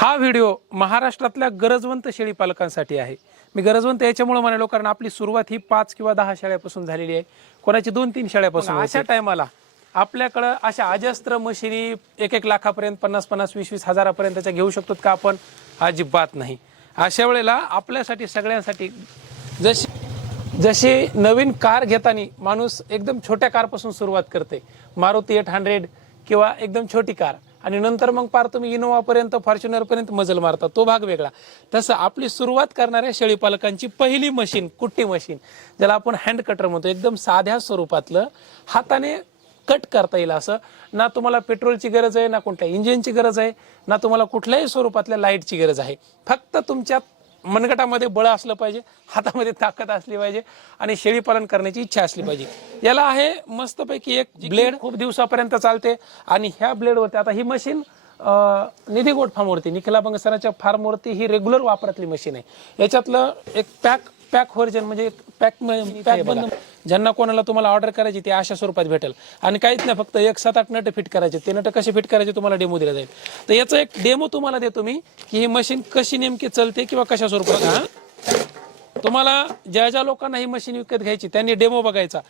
हा व्हिडिओ महाराष्ट्रातल्या गरजवंत शेळी पालकांसाठी आहे. मी गरजवंत याच्यामुळे म्हणालो कारण आपली सुरुवात ही पाच किंवा दहा शेळ्यापासून झालेली आहे. कोणाची दोन तीन शेळ्यापासून अशा टायमाला आपल्याकडं अशा अजस्त्र मशिनी एक एक लाखापर्यंत पन्नास पन्नास वीस वीस हजारापर्यंतच्या घेऊ शकतो का आपण? अजिबात नाही. अशा वेळेला आपल्यासाठी सगळ्यांसाठी जशी जशी नवीन कार घेताना माणूस एकदम छोट्या कारपासून सुरुवात करते. मारुती एट हंड्रेड किंवा एकदम छोटी कार. आणि नंतर मग पार तुम्ही इनोवापर्यंत फॉर्च्युनरपर्यंत मजल मारता. तो भाग वेगळा. तसं आपली सुरुवात करणाऱ्या शेळीपालकांची पहिली मशीन कुट्टी मशीन ज्याला आपण हँड कटर म्हणतो. एकदम साध्या स्वरूपातलं हाताने कट करता येईल असं. ना तुम्हाला पेट्रोलची गरज आहे ना कोणत्या इंजिनची गरज आहे ना तुम्हाला कुठल्याही स्वरूपातल्या लाईटची गरज आहे. फक्त तुमच्या मनगटामध्ये बळ असलं पाहिजे हातामध्ये ताकद असली पाहिजे आणि शेळी पालन करण्याची इच्छा असली पाहिजे. याला आहे मस्तपैकी एक ब्लेड. खूप दिवसापर्यंत चालते आणि ह्या ब्लेडवरती आता ही मशीन निधी गोट फार्मवरती निखिला बंगसराच्या फार्मवरती ही रेग्युलर वापरातली मशीन आहे. याच्यातलं एक पॅक पॅक व्हर्जन म्हणजे पॅक पॅक बंद ज्यांना कोणाला तुम्हाला ऑर्डर करायची ते अशा स्वरूपात भेटेल. आणि काहीच नाही फक्त एक सात आठ नट फिट करायचे. ते नट कसे फिट करायचे तुम्हाला डेमो दिला जाईल. तर याचा एक डेमो तुम्हाला देतो मी की ही मशीन कशी नेमकी चलते किंवा कशा स्वरूपात हा? तुम्हाला ज्या ज्या लोकांना ही मशीन विकत घ्यायची त्यांनी डेमो बघायचा.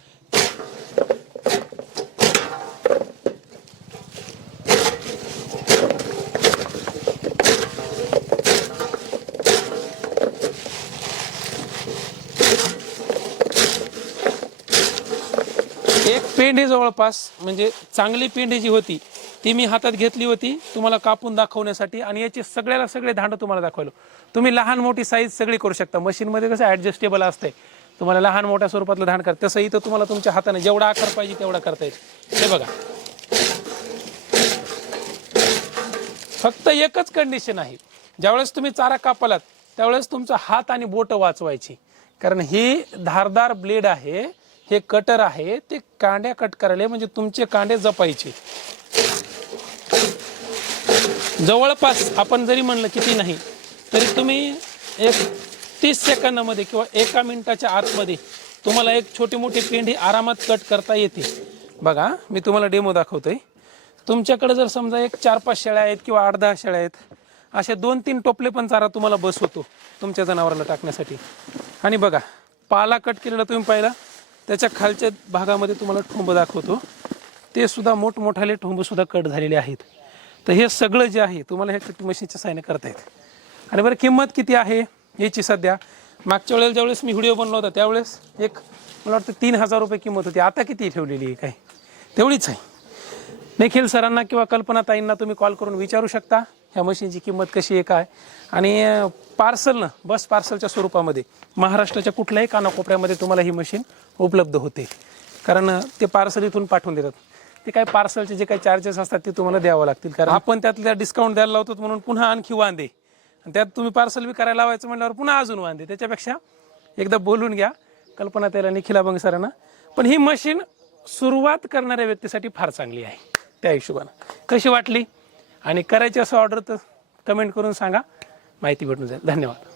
एक पेंढी जवळपास म्हणजे चांगली पेंढी जी होती ती मी हातात घेतली होती तुम्हाला कापून दाखवण्यासाठी आणि याचे सगळ्याला सगळे धांड तुम्हाला दाखवलं तुम्ही लहान मोठी साईज सगळी करू शकता. मशीनमध्ये कसं ॲडजस्टेबल असतंय. तुम्हाला लहान मोठ्या स्वरूपातलं धांड कर तसं इथं तुम्हाला तुमच्या हाताने जेवढा आकार पाहिजे तेवढा करता येईल. हे बघा. फक्त एकच कंडिशन आहे. ज्यावेळेस तुम्ही चारा कापालात त्यावेळेस तुमचा हात आणि बोट वाचवायची. कारण ही धारदार ब्लेड आहे. हे कटर आहे ते कांड्या कट करायला म्हणजे तुमचे कांडे जपायचे. जवळपास आपण जरी म्हणलं किती नाही तरी तुम्ही एक तीस सेकंदामध्ये किंवा एका मिनिटाच्या आतमध्ये तुम्हाला एक छोटी मोठी पेंढी आरामात कट करता येते. बघा मी तुम्हाला डेमो दाखवतोय. तुमच्याकडे जर समजा एक चार पाच शेळ्या आहेत किंवा आठ दहा शेळ्या आहेत असे दोन तीन टोपले पण चारा तुम्हाला बसवतो तुमच्या जनावराला टाकण्यासाठी. आणि बघा पाला कट केलेला तुम्ही पाहिला? त्याच्या खालच्या भागामध्ये तुम्हाला ठुंब दाखवतो. ते सुद्धा मोठमोठाले ठुंबसुद्धा कट झालेले आहेत. तर हे सगळं जे आहे तुम्हाला हे कट मशीनच्या साहाय्याने करता येत. आणि बरं किंमत किती आहे याची सध्या? मागच्या वेळेला ज्यावेळेस मी व्हिडिओ बनवला होता त्यावेळेस एक मला वाटतं तीन हजार रुपये किंमत होती. आता किती ठेवलेली आहे काय? तेवढीच आहे. निखिल सरांना किंवा कल्पना ताईंना तुम्ही कॉल करून विचारू शकता. ह्या मशीनची किंमत कशी आहे काय? आणि पार्सलनं बस पार्सलच्या स्वरूपामध्ये महाराष्ट्राच्या कुठल्याही कानाकोपऱ्यामध्ये तुम्हाला ही मशीन उपलब्ध होते. कारण ते पार्सल इथून पाठवून देतात. ते काय पार्सलचे जे काही चार्जेस असतात ते तुम्हाला द्यावं लागतील. कारण आपण त्यातल्या डिस्काउंट द्यायला लावतो म्हणून पुन्हा आणखी वांदे. आणि त्यात तुम्ही पार्सल बी करायला लावायचं म्हणल्यावर पुन्हा अजून वांदे. त्याच्यापेक्षा एकदा बोलून घ्या. कल्पना त्याला निखिला बंग सरांना. पण ही मशीन सुरुवात करणाऱ्या व्यक्तीसाठी फार चांगली आहे. त्या हिशोबानं. कशी वाटली? आणि करायची असं ऑर्डर तर कमेंट करून सांगा. माहिती भेटून जाईल. धन्यवाद.